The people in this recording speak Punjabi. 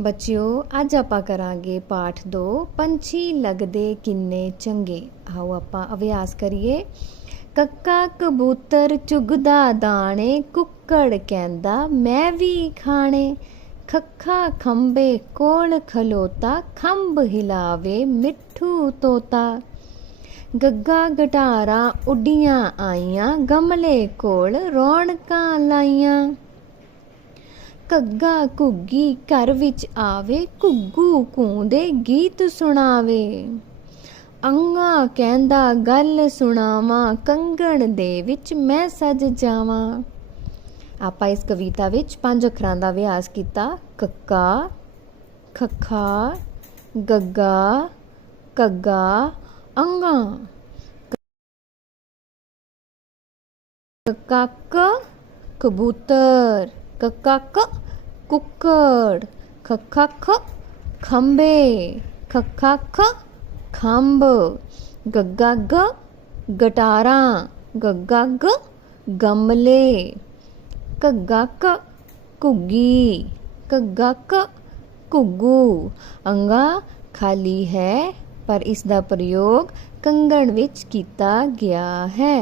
ਬੱਚਿਓ, ਅੱਜ ਆਪਾਂ ਕਰਾਂਗੇ ਪਾਠ 2 ਪੰਛੀ ਲੱਗਦੇ ਕਿੰਨੇ ਚੰਗੇ। ਆਓ ਆਪਾਂ ਅਭਿਆਸ ਕਰੀਏ। ਕੱਕਾ ਕਬੂਤਰ ਚੁਗਦਾ ਦਾਣੇ, ਕੁੱਕੜ ਕਹਿੰਦਾ ਮੈਂ ਵੀ ਖਾਣੇ। ਖੱਖਾ ਖੰਬੇ ਕੋਲ ਖਲੋਤਾ, ਖੰਭ ਹਿਲਾਵੇ ਮਿੱਠੂ ਤੋਤਾ। ਗੱਗਾ ਗਟਾਰਾਂ ਉੱਡੀਆਂ ਆਈਆਂ, ਗਮਲੇ ਕੋਲ ਰੌਣਕਾਂ ਲਾਈਆਂ। ਘੱਗਾ ਘੁੱਗੀ ਘਰ ਵਿੱਚ ਆਵੇ, ਘੁੱਗੂ ਕੂੰਦੇ ਗੀਤ ਸੁਣਾਵੇ। ਅੰਗਾ ਕਹਿੰਦਾ ਗੱਲ ਸੁਣਾਵਾਂ, ਕੰਗਣ ਦੇ ਵਿੱਚ ਮੈਂ ਸਜ ਜਾਵਾਂ। ਆਪਾਂ ਇਸ ਕਵਿਤਾ ਵਿੱਚ ਪੰਜ ਅੱਖਰਾਂ ਦਾ ਅਭਿਆਸ ਕੀਤਾ। ਕੱਕਾ, ਖੱਖਾ, ਗੱਗਾ ਕੱਗਾ ਅੰਗਾ। ਕੱਕਾ, ਕਬੂਤਰ। ਕੱਕਾ ਕੁੱਕੜ ਖੱਖਾ ਖ ਖੰਬੇ ਖੱਖਾ ਖ ਖੰਭ ਗੱਗਾ ਗ ਗਟਾਰਾਂ ਗੱਗਾ ਗ ਗਮਲੇ ਘੱਗਾ ਕ ਘੁੱਗੀ ਘੱਗਾ ਕ ਘੁੱਗੂ। ਅੰਗਾ ਖਾਲੀ ਹੈ, ਪਰ ਇਸ ਦਾ ਪ੍ਰਯੋਗ ਕੰਗਣ ਵਿੱਚ ਕੀਤਾ ਗਿਆ ਹੈ।